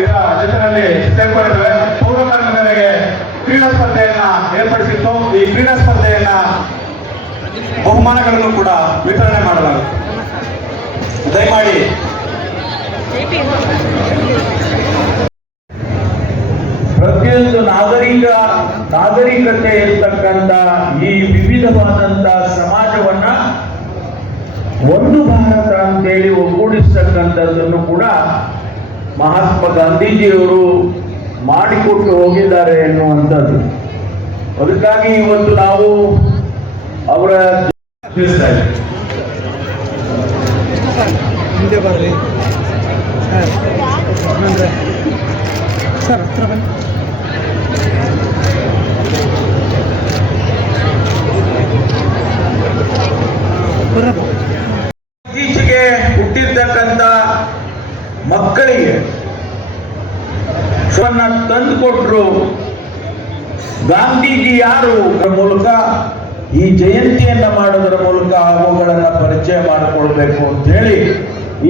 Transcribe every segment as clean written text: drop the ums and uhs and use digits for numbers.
ಇದರ ಜೊತೆಯಲ್ಲಿ ಸೇರ್ಕೊಂಡಿದ್ದೇವೆ. ಪೌರಕಾರ್ಮಿಕ ಮೇರೆಗೆ ಕ್ರೀಡಾ ಸ್ಪರ್ಧೆಯನ್ನ ಏರ್ಪಡಿಸಿತ್ತು. ಈ ಕ್ರೀಡಾ ಸ್ಪರ್ಧೆಯನ್ನ ಬಹುಮಾನಗಳನ್ನು ಕೂಡ ವಿತರಣೆ ಮಾಡಲಾಗುತ್ತೆ. ದಯಮಾಡಿ ಪ್ರತಿಯೊಂದು ನಾಗರಿಕತೆ ಇರ್ತಕ್ಕಂಥ ಈ ವಿವಿಧವಾದಂತ ಸಮಾಜವನ್ನ ಒಂದು ಭಾರತ ಅಂತೇಳಿ ಒಗ್ಗೂಡಿಸ್ತಕ್ಕಂಥದ್ದನ್ನು ಕೂಡ ಮಹಾತ್ಮ ಗಾಂಧೀಜಿಯವರು ಮಾಡಿಕೊಟ್ಟು ಹೋಗಿದ್ದಾರೆ ಎನ್ನುವಂಥದ್ದು. ಅದಕ್ಕಾಗಿ ಇವತ್ತು ನಾವು ಅವರ ತಿಳಿಸ್ತಾ ಇದ್ದೀವಿ. ಹಿಂದೆ ಬರ್ರಿ ಸರ್, ಹತ್ರ ಬನ್ನಿ. ಇತ್ತೀಚೆಗೆ ಹುಟ್ಟಿರ್ತಕ್ಕಂಥ ಮಕ್ಕಳಿಗೆ ತಂದು ಕೊಟ್ಟರು. ಗಾಂಧೀಜಿ ಯಾರು ಮೂಲಕ ಈ ಜಯಂತಿಯನ್ನ ಮಾಡೋದರ ಮೂಲಕ ಅವುಗಳನ್ನ ಪರಿಚಯ ಮಾಡಿಕೊಳ್ಬೇಕು ಅಂತ ಹೇಳಿ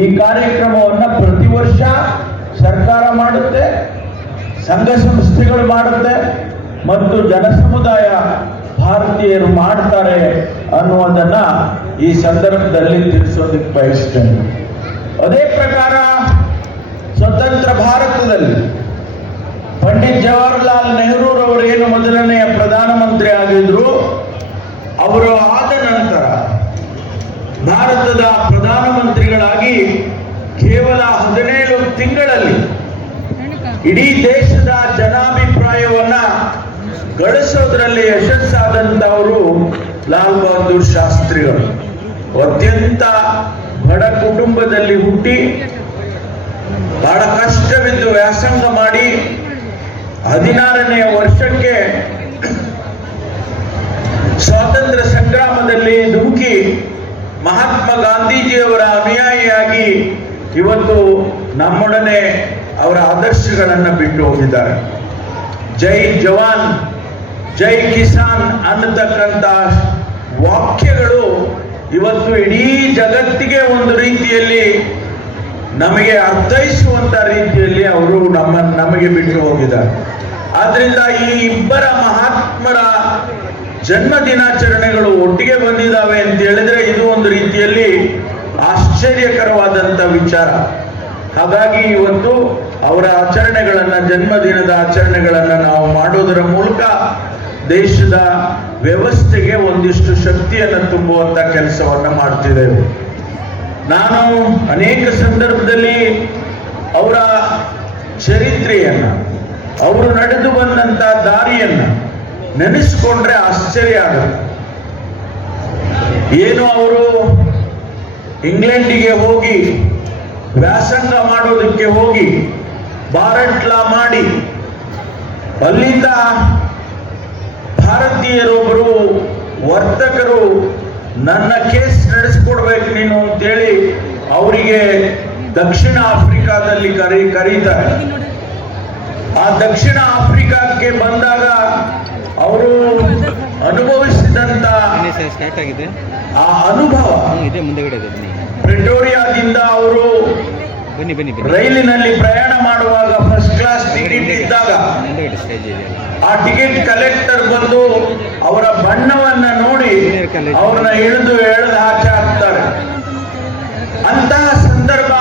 ಈ ಕಾರ್ಯಕ್ರಮವನ್ನ ಪ್ರತಿ ವರ್ಷ ಸರ್ಕಾರ ಮಾಡುತ್ತೆ, ಸಂಘ ಸಂಸ್ಥೆಗಳು ಮಾಡುತ್ತೆ ಮತ್ತು ಜನಸಮುದಾಯ ಭಾರತೀಯರು ಮಾಡ್ತಾರೆ ಅನ್ನುವುದನ್ನ ಈ ಸಂದರ್ಭದಲ್ಲಿ ತಿಳಿಸೋದಕ್ಕೆ ಬಯಸ್ತೇನೆ. ಅದೇ ಪ್ರಕಾರ ಸ್ವತಂತ್ರ ಭಾರತದಲ್ಲಿ ಪಂಡಿತ್ ಜವಾಹರ್ಲಾಲ್ ನೆಹರೂರವರು ಏನು ಮೊದಲನೆಯ ಪ್ರಧಾನಮಂತ್ರಿ ಆಗಿದ್ರು, ಅವರು ಆದ ನಂತರ ಭಾರತದ ಪ್ರಧಾನಮಂತ್ರಿಗಳಾಗಿ ಕೇವಲ 17 ತಿಂಗಳಲ್ಲಿ ಇಡೀ ದೇಶದ ಜನಾಭಿಪ್ರಾಯವನ್ನ ಗಳಿಸೋದ್ರಲ್ಲಿ ಯಶಸ್ಸಾದಂತವರು ಲಾಲ್ ಬಹದ್ದೂರ್ ಶಾಸ್ತ್ರಿಗಳು. ಅತ್ಯಂತ ಬಡ ಕುಟುಂಬದಲ್ಲಿ ಹುಟ್ಟಿ ಬಹಳ ಕಷ್ಟವಿದ್ದು ವ್ಯಾಸಂಗ ಮಾಡಿ 16ನೇ ವರ್ಷಕ್ಕೆ ಸ್ವಾತಂತ್ರ್ಯ ಸಂಗ್ರಾಮದಲ್ಲಿ ಧುಮುಕಿ ಮಹಾತ್ಮ ಗಾಂಧೀಜಿಯವರ ಅನುಯಾಯಿಯಾಗಿ ಇವತ್ತು ನಮ್ಮೊಡನೆ ಅವರ ಆದರ್ಶಗಳನ್ನು ಬಿಟ್ಟು ಹೋಗಿದ್ದಾರೆ. ಜೈ ಜವಾನ್ ಜೈ ಕಿಸಾನ್ ಅನ್ನತಕ್ಕಂಥ ವಾಕ್ಯಗಳು ಇವತ್ತು ಇಡೀ ಜಗತ್ತಿಗೆ ಒಂದು ರೀತಿಯಲ್ಲಿ ನಮಗೆ ಅರ್ಥೈಸುವಂತ ರೀತಿಯಲ್ಲಿ ಅವರು ನಮಗೆ ಬಿಟ್ಟು ಹೋಗಿದ್ದಾರೆ. ಆದ್ರಿಂದ ಈ ಇಬ್ಬರ ಮಹಾತ್ಮರ ಜನ್ಮ ದಿನಾಚರಣೆಗಳು ಒಟ್ಟಿಗೆ ಬಂದಿದ್ದಾವೆ ಅಂತ ಹೇಳಿದ್ರೆ ಇದು ಒಂದು ರೀತಿಯಲ್ಲಿ ಆಶ್ಚರ್ಯಕರವಾದಂತ ವಿಚಾರ. ಹಾಗಾಗಿ ಇವತ್ತು ಅವರ ಆಚರಣೆಗಳನ್ನ, ಜನ್ಮದಿನದ ಆಚರಣೆಗಳನ್ನ ನಾವು ಮಾಡೋದರ ಮೂಲಕ ದೇಶದ ವ್ಯವಸ್ಥೆಗೆ ಒಂದಿಷ್ಟು ಶಕ್ತಿಯನ್ನು ತುಂಬುವಂತ ಕೆಲಸವನ್ನ ಮಾಡ್ತಿದ್ದೇವೆ. ನಾನು ಅನೇಕ ಸಂದರ್ಭದಲ್ಲಿ ಅವರ ಚರಿತ್ರೆಯನ್ನ, ಅವರು ನಡೆದು ಬಂದಂತ ದಾರಿಯನ್ನ ನೆನೆಸ್ಕೊಂಡ್ರೆ ಆಶ್ಚರ್ಯ ಆಗುತ್ತೆ. ಏನು ಅವರು ಇಂಗ್ಲೆಂಡಿಗೆ ಹೋಗಿ ವ್ಯಾಸಂಗ ಮಾಡೋದಕ್ಕೆ ಹೋಗಿ ಬಾರಟ್ ಲಾ ಮಾಡಿ ಅಲ್ಲಿಂದ ಭಾರತೀಯರೊಬ್ಬರು ವರ್ತಕರು ನನ್ನ ಕೇಸ್ ನಡೆಸಿಕೊಡ್ಬೇಕು ನೀನು ಅಂತೇಳಿ ಅವರಿಗೆ ದಕ್ಷಿಣ ಆಫ್ರಿಕಾದಲ್ಲಿ ಕರೀತಾರೆ. ಆ ದಕ್ಷಿಣ ಆಫ್ರಿಕಾಕ್ಕೆ ಬಂದಾಗ ಅವರು ಅನುಭವಿಸಿದಂತ ಆ ಅನುಭವ, ಪ್ರಿಟೋರಿಯಾದಿಂದ ಅವರು ರೈಲಿನಲ್ಲಿ ಪ್ರಯಾಣ ಮಾಡುವಾಗ ಫಸ್ಟ್ ಕ್ಲಾಸ್ ಟಿಕೆಟ್ ಇದ್ದಾಗ ಆ ಟಿಕೆಟ್ ಕಲೆಕ್ಟರ್ ಬಂದು ಅವರ ಬಣ್ಣವನ್ನ ನೋಡಿ ಅವ್ರನ್ನ ಎಳೆದು ಆಚೆ ಹಾಕ್ತಾರೆ. ಅಂತಹ ಸಂದರ್ಭ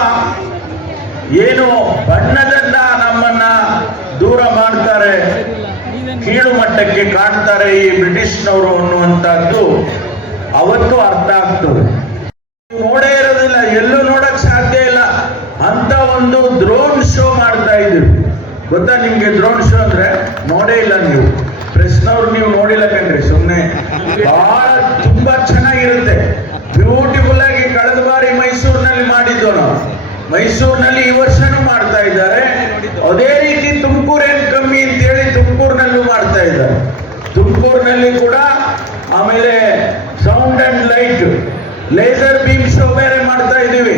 ಏನು ಬಣ್ಣದಿಂದ ನಮ್ಮನ್ನ ದೂರ ಮಾಡ್ತಾರೆ, ಕೀಳು ಮಟ್ಟಕ್ಕೆ ಕಾಣ್ತಾರೆ ಈ ಬ್ರಿಟಿಷ್ನವರು ಅನ್ನುವಂಥದ್ದು ಅವತ್ತು ಅರ್ಥ ಆಗ್ತದೆ. ನೋಡೇ ಇರೋದಿಲ್ಲ, ಎಲ್ಲೂ ನೋಡಕ್ ಸಾಧ್ಯ ಇಲ್ಲ ಅಂತ ಒಂದು ಡ್ರೋನ್ ಶೋ ಮಾಡ್ತಾ ಇದ್ರು. ಗೊತ್ತಾ ನಿಮ್ಗೆ ಡ್ರೋನ್ ಶೋ ಅಂದ್ರೆ? ನೋಡೇ ಇಲ್ಲ ನೀವು, ಪ್ರೆಸ್ನವ್ರು ನೀವು ನೋಡಿಲ್ಲ ಕಣ್ರಿ, ಸುಮ್ಮನೆ. ಬಹಳ ತುಂಬಾ ಚೆನ್ನಾಗಿರುತ್ತೆ, ಬ್ಯೂಟಿಫುಲ್ ಆಗಿ. ಕಳೆದ ಬಾರಿ ಮೈಸೂರಿನಲ್ಲಿ ಮಾಡಿದ್ದು ನಾವು, ಮೈಸೂರಿನಲ್ಲಿ ಈ ವರ್ಷನೂ ಮಾಡ್ತಾ ಇದ್ದಾರೆ. ಅದೇ ರೀತಿ ತುಮಕೂರು ಏನ್ ಕಮ್ಮಿ ಅಂತೇಳಿ ತುಮಕೂರಿನಲ್ಲೂ ಮಾಡ್ತಾ ಇದ್ದಾರೆ. ತುಮಕೂರಿನಲ್ಲಿ ಕೂಡ ಆಮೇಲೆ sound and light laser beam show ಬೇರೆ ಮಾಡ್ತಾ ಇದ್ದೀವಿ.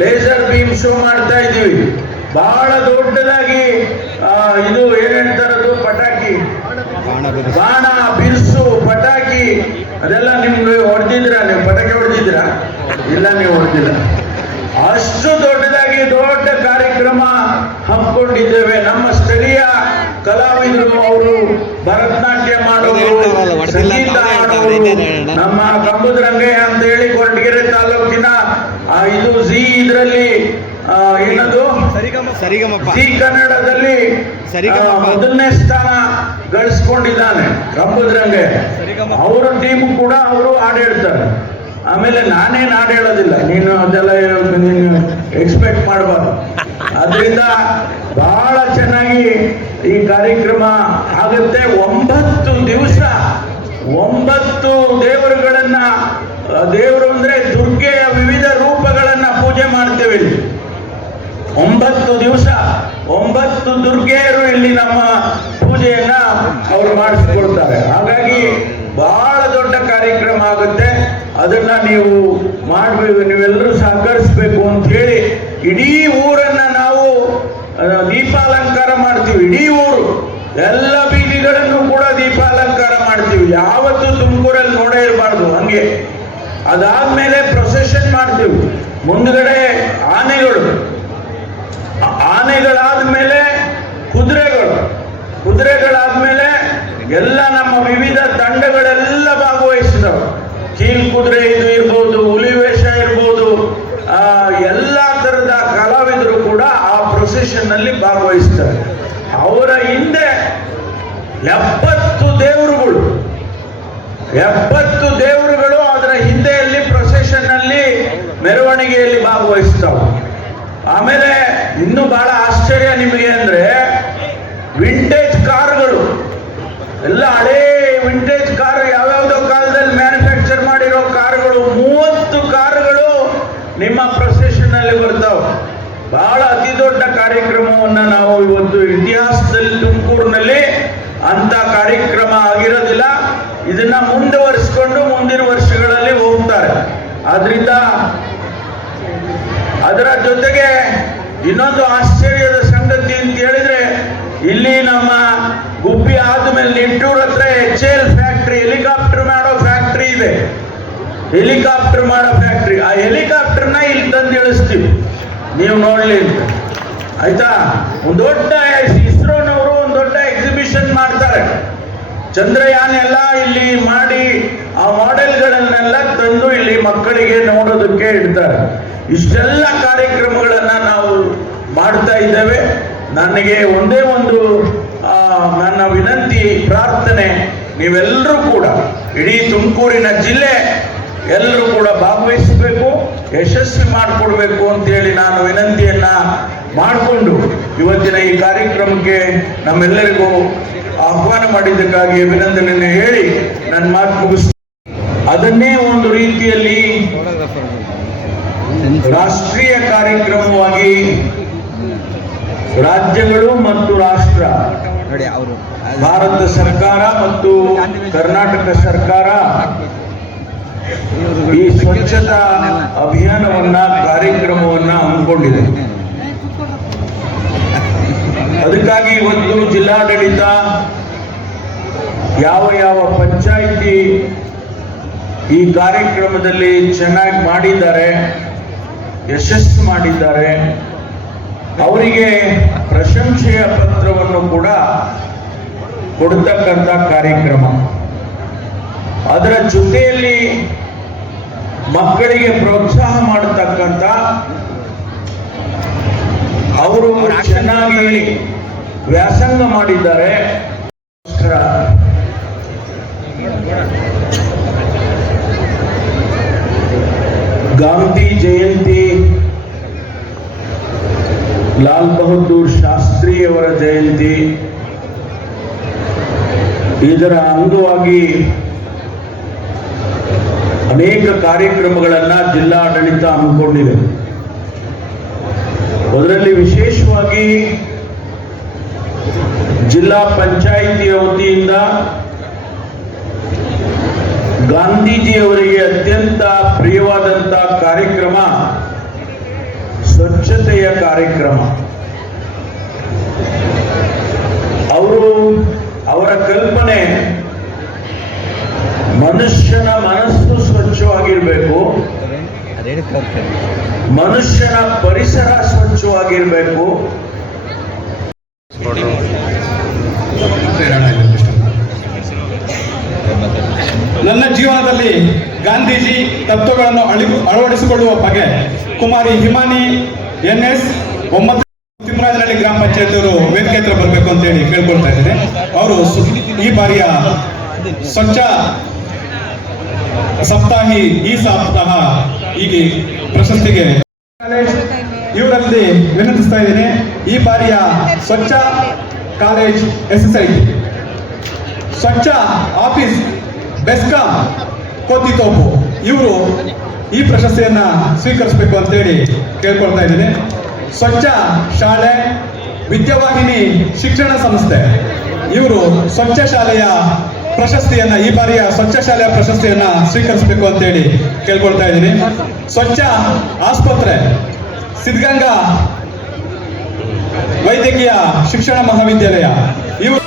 ಲೇಸರ್ ಬೀಮ್ ಶೋ ಮಾಡ್ತಾ ಇದ್ದೀವಿ. ಬಹಳ ದೊಡ್ಡದಾಗಿ ಇದು ಏನ್ ಹೇಳ್ತಾರದು, ಪಟಾಕಿ, ಬಾಣ, ಬಿರ್ಸು, ಪಟಾಕಿ ಅದೆಲ್ಲ ನಿಮ್ಗೆ ಹೊಡೆದಿದ್ರ? ನೀವು ಪಟಾಕಿ ಹೊಡೆದಿದ್ರ? ಇಲ್ಲ, ನೀವು ಹೊಡೆದಿಲ್ಲ. ಅಷ್ಟು ದೊಡ್ಡದಾಗಿ ಹಾಗಾಗಿ ದೊಡ್ಡ ಕಾರ್ಯಕ್ರಮ ಹಮ್ಮಿಕೊಂಡಿದ್ದೇವೆ. ನಮ್ಮ ಸ್ಥಳೀಯ ಕಲಾವಿದರು, ಅವರು ಭರತನಾಟ್ಯ ಮಾಡೋರು, ಸಂಗೀತ ಮಾಡೋರು, ನಮ್ಮ ಕಂಬುದ್ರಂಗಯ್ಯ ಅಂತ ಹೇಳಿ ಕೊರಟಗೆರೆ ತಾಲೂಕಿನ ಇದು ಇದರಲ್ಲಿ ಏನದು ಜಿ ಕನ್ನಡದಲ್ಲಿ ಮೊದಲನೇ ಸ್ಥಾನ ಗಳಿಸ್ಕೊಂಡಿದ್ದಾನೆ ಕಂಬುದ್ರಂಗಯ್ಯ. ಅವರ ಟೀಮ್ ಕೂಡ ಅವರು ಹಾಡು ಹೇಳ್ತಾರೆ. ಆಮೇಲೆ ನಾನೇನು ಹಾಡು ಹೇಳೋದಿಲ್ಲ, ನೀನು ಅದೆಲ್ಲ ನೀನು ಎಕ್ಸ್ಪೆಕ್ಟ್ ಮಾಡಬಾರ್ದು. ಅದರಿಂದ ಬಹಳ ಚೆನ್ನಾಗಿ ಈ ಕಾರ್ಯಕ್ರಮ ಆಗುತ್ತೆ. 9 ದಿವಸ 9 ದೇವರುಗಳನ್ನ, ದೇವರು ಅಂದ್ರೆ ದುರ್ಗೆಯ ವಿವಿಧ ರೂಪಗಳನ್ನ ಪೂಜೆ ಮಾಡ್ತೇವೆ ಇಲ್ಲಿ. 9 ದಿವಸ 9 ದುರ್ಗೆಯರು ಇಲ್ಲಿ ನಮ್ಮ ಪೂಜೆಯನ್ನ ಅವರು ಮಾಡಿಸಿಕೊಳ್ತಾರೆ. ಹಾಗಾಗಿ ಬಹಳ ದೊಡ್ಡ ಕಾರ್ಯಕ್ರಮ ಆಗುತ್ತೆ. ಅದನ್ನ ನೀವು ಮಾಡಬೇಕು, ನೀವೆಲ್ಲರೂ ಸಹಕರಿಸಬೇಕು ಅಂತ ಹೇಳಿ ಇಡೀ ಊರನ್ನ ನಾವು ದೀಪಾಲಂಕಾರ ಮಾಡ್ತೀವಿ. ಇಡೀ ಊರು ಎಲ್ಲ ಬೀದಿಗಳನ್ನು ಕೂಡ ದೀಪಾಲಂಕಾರ ಮಾಡ್ತೀವಿ. ಯಾವತ್ತೂ ತುಮಕೂರಲ್ಲಿ ನೋಡೇ ಇರಬಾರ್ದು ಹಂಗೆ. ಅದಾದ್ಮೇಲೆ ಪ್ರೊಸೆಷನ್ ಮಾಡ್ತೀವಿ. ಮುಂದ್ಗಡೆ ಆನೆಗಳಾದ್ಮೇಲೆ ಕುದುರೆಗಳಾದ್ಮೇಲೆ ಎಲ್ಲ ನಮ್ಮ ವಿವಿಧ ತಂಡಗಳೆಲ್ಲ ಭಾಗವಹಿಸಿದವು. ಕೀಲ್ ಕುದುರೆ ಇದು ಇರ್ಬೋದು, ಹುಲಿ ವೇಷ ಇರ್ಬೋದು, ಎಲ್ಲ ತರದ ಕಲಾವಿದರು ಕೂಡ ಆ ಪ್ರೊಸೆಷನ್ ನಲ್ಲಿ ಭಾಗವಹಿಸ್ತಾರೆ. ಅವರ ಹಿಂದೆ 70 ದೇವರುಗಳು ಅದರ ಹಿಂದೆಯಲ್ಲಿ ಪ್ರೊಸೆಷನ್ ನಲ್ಲಿ ಮೆರವಣಿಗೆಯಲ್ಲಿ ಭಾಗವಹಿಸ್ತಾವೆ. ಆಮೇಲೆ ಇನ್ನೂ ಬಹಳ ಆಶ್ಚರ್ಯ ನಿಮಗೆ ಅಂದ್ರೆ, ವಿಂಟೇಜ್ ಕಾರುಗಳು ಎಲ್ಲ, ಹಳೇ ವಿಂಟೇಜ್ ಕಾರು, ಯಾವ್ಯಾವುದೋ ಕಾಲದಲ್ಲಿ ಮ್ಯಾನುಫ್ಯಾಕ್ಚರ್ ಮಾಡಿರೋ ಕಾರುಗಳು, 30 ಕಾರುಗಳು ನಿಮ್ಮ ಪ್ರೊಸೆಷನ್ ಅಲ್ಲಿ ಬರ್ತಾವೆ. ಬಹಳ ಅತಿ ದೊಡ್ಡ ಕಾರ್ಯಕ್ರಮವನ್ನ ನಾವು ಇವತ್ತು ಇತಿಹಾಸದಲ್ಲಿ ತುಮಕೂರಿನಲ್ಲಿ ಅಂತ ಕಾರ್ಯಕ್ರಮ ಆಗಿರೋದಿಲ್ಲ. ಇದನ್ನ ಮುಂದುವರಿಸಿಕೊಂಡು ಮುಂದಿನ ವರ್ಷಗಳಲ್ಲಿ ಹೋಗ್ತಾರೆ. ಆದ್ರಿಂದ ಅದರ ಜೊತೆಗೆ ಇನ್ನೊಂದು ಆಶ್ಚರ್ಯದ ಸಂಗತಿ ಅಂತ ಹೇಳಿದ್ರೆ, ಇಲ್ಲಿ ನಮ್ಮ ಗುಬ್ಬಿ ಆದ್ಮೇಲೆ ನಿಟ್ಟೂರ್ ಹತ್ರ HAL ಫ್ಯಾಕ್ಟ್ರಿ, ಹೆಲಿಕಾಪ್ಟರ್ ಮಾಡೋ ಫ್ಯಾಕ್ಟ್ರಿ ಇದೆ. ಹೆಲಿಕಾಪ್ಟರ್ ಮಾಡೋ ಫ್ಯಾಕ್ಟ್ರಿ. ಆ ಹೆಲಿಕಾಪ್ಟರ್ನ ಇಲ್ಲಿ ತಂದು ಇಳಿಸ್ತೀವಿ, ನೀವು ನೋಡ್ಲಿ ಅಂತ. ಆಯ್ತಾ? ಒಂದು ದೊಡ್ಡ ಇಸ್ರೋನವರು ಒಂದು ದೊಡ್ಡ ಎಕ್ಸಿಬಿಷನ್ ಮಾಡ್ತಾರೆ. ಚಂದ್ರಯಾನ ಎಲ್ಲ ಇಲ್ಲಿ ಮಾಡಿ ಆ ಮಾಡೆಲ್ಗಳನ್ನೆಲ್ಲ ತಂದು ಇಲ್ಲಿ ಮಕ್ಕಳಿಗೆ ನೋಡೋದಕ್ಕೆ ಇಡ್ತಾರೆ. ಇಷ್ಟೆಲ್ಲ ಕಾರ್ಯಕ್ರಮಗಳನ್ನ ನಾವು ಮಾಡ್ತಾ ಇದ್ದೇವೆ. ನನಗೆ ಒಂದೇ ಒಂದು ನನ್ನ ವಿನಂತಿ, ಪ್ರಾರ್ಥನೆ, ನೀವೆಲ್ಲರೂ ಕೂಡ ಇಡೀ ತುಮಕೂರಿನ ಜಿಲ್ಲೆ ಎಲ್ಲರೂ ಕೂಡ ಭಾಗವಹಿಸಬೇಕು, ಯಶಸ್ವಿ ಮಾಡಿಕೊಡ್ಬೇಕು ಅಂತೇಳಿ ನಾನು ವಿನಂತಿಯನ್ನ ಮಾಡಿಕೊಂಡು ಇವತ್ತಿನ ಈ ಕಾರ್ಯಕ್ರಮಕ್ಕೆ ನಮ್ಮೆಲ್ಲರಿಗೂ ಆಹ್ವಾನ ಮಾಡಿದ್ದಕ್ಕಾಗಿ ಅಭಿನಂದನೆಯನ್ನು ಹೇಳಿ ನನ್ನ ಮಾತು ಮುಗಿಸ್ತೀನಿ. ಅದನ್ನೇ ಒಂದು ರೀತಿಯಲ್ಲಿ ರಾಷ್ಟ್ರೀಯ ಕಾರ್ಯಕ್ರಮವಾಗಿ ರಾಜ್ಯಗಳು ಮತ್ತು ರಾಷ್ಟ್ರ, ಭಾರತ ಸರ್ಕಾರ ಮತ್ತು ಕರ್ನಾಟಕ ಸರ್ಕಾರ ಈ ಸ್ವಚ್ಛತಾ ಅಭಿಯಾನವನ್ನ, ಕಾರ್ಯಕ್ರಮವನ್ನ ಹಮ್ಮಿಕೊಂಡಿದೆ. ಅದಕ್ಕಾಗಿ ಇವತ್ತು ಜಿಲ್ಲಾಡಳಿತ ಯಾವ ಪಂಚಾಯಿತಿ ಈ ಕಾರ್ಯಕ್ರಮದಲ್ಲಿ ಚೆನ್ನಾಗಿ ಮಾಡಿದ್ದಾರೆ, ಯಶಸ್ಸು ಮಾಡಿದ್ದಾರೆ, ಅವರಿಗೆ ಪ್ರಶಂಸೆಯ ಪತ್ರವನ್ನು ಕೂಡ ಕೊಡ್ತಕ್ಕಂಥ ಕಾರ್ಯಕ್ರಮ. ಅದರ ಜೊತೆಯಲ್ಲಿ ಮಕ್ಕಳಿಗೆ ಪ್ರೋತ್ಸಾಹ ಮಾಡತಕ್ಕಂಥ, ಅವರು ಚೆನ್ನಾಗಿ ವ್ಯಾಸಂಗ ಮಾಡಿದ್ದಾರೆ. ಗಾಂಧಿ ಜಯಂತಿ, ಲಾಲ್ ಬಹದ್ದೂರ್ ಶಾಸ್ತ್ರಿ ಅವರ ಜಯಂತಿ, ಇದರ ಅಂಗವಾಗಿ ಅನೇಕ ಕಾರ್ಯಕ್ರಮಗಳನ್ನ ಜಿಲ್ಲಾಡಳಿತ ಹಮ್ಮಿಕೊಂಡಿದೆ. ಅದರಲ್ಲಿ ವಿಶೇಷವಾಗಿ ಜಿಲ್ಲಾ ಪಂಚಾಯಿತಿಯ ವತಿಯಿಂದ ಗಾಂಧೀಜಿಯವರಿಗೆ ಅತ್ಯಂತ ಪ್ರಿಯವಾದಂಥ ಕಾರ್ಯಕ್ರಮ ಸ್ವಚ್ಛತೆಯ ಕಾರ್ಯಕ್ರಮ. ಅವರ ಕಲ್ಪನೆ ಮನುಷ್ಯನ ಮನಸ್ಸು ಸ್ವಚ್ಛವಾಗಿರಬೇಕು, ಮನುಷ್ಯನ ಪರಿಸರ ಸ್ವಚ್ಛವಾಗಿರಬೇಕು. ನನ್ನ ಜೀವನದಲ್ಲಿ ಗಾಂಧೀಜಿ ತತ್ವಗಳನ್ನು ಅಳವಡಿಸಿಕೊಳ್ಳುವ ಬಗೆ ಕುಮಾರಿ ಹಿಮಾನಿ NS 9 ತಿಮ್ಮರಾಜನಹಳ್ಳಿ ಗ್ರಾಮ ಪಂಚಾಯತ್ ವೇದಿಕೆ ಹತ್ರ ಬರಬೇಕು ಅಂತ ಹೇಳಿ ಕೇಳ್ಕೊಳ್ತಾ ಇದ್ದೇನೆ. ಅವರು ಈ ಬಾರಿಯ ಸ್ವಚ್ಛ ಸಪ್ತಾಹಿ ಈ ಸಪ್ತಾಹ ಈಗ ಪ್ರಶಸ್ತಿಗೆ ಇವರಲ್ಲಿ ವಿನಂತಿಸ್ತಾ ಇದ್ದೇನೆ. ಈ ಬಾರಿಯ ಸ್ವಚ್ಛ ಕಾಲೇಜ್ SSI ಸ್ವಚ್ಛ ಆಫೀಸ್ ಬೆಸ್ಕಾಂ ಕೋತಿತೋಪು ಇವರು ಈ ಪ್ರಶಸ್ತಿಯನ್ನ ಸ್ವೀಕರಿಸಬೇಕು ಅಂತೇಳಿ ಕೇಳ್ಕೊಳ್ತಾ ಇದ್ದೀನಿ. ಸ್ವಚ್ಛ ಶಾಲೆ ವಿದ್ಯಾವಾಹಿನಿ ಶಿಕ್ಷಣ ಸಂಸ್ಥೆ ಇವರು ಸ್ವಚ್ಛ ಶಾಲೆಯ ಪ್ರಶಸ್ತಿಯನ್ನ ಈ ಬಾರಿಯ ಸ್ವಚ್ಛ ಶಾಲೆಯ ಪ್ರಶಸ್ತಿಯನ್ನ ಸ್ವೀಕರಿಸಬೇಕು ಅಂತೇಳಿ ಕೇಳ್ಕೊಳ್ತಾ ಇದ್ದೀನಿ. ಸ್ವಚ್ಛ ಆಸ್ಪತ್ರೆ ಸಿದ್ಧಗಂಗಾ ವೈದ್ಯಕೀಯ ಶಿಕ್ಷಣ ಮಹಾವಿದ್ಯಾಲಯ ಇವರು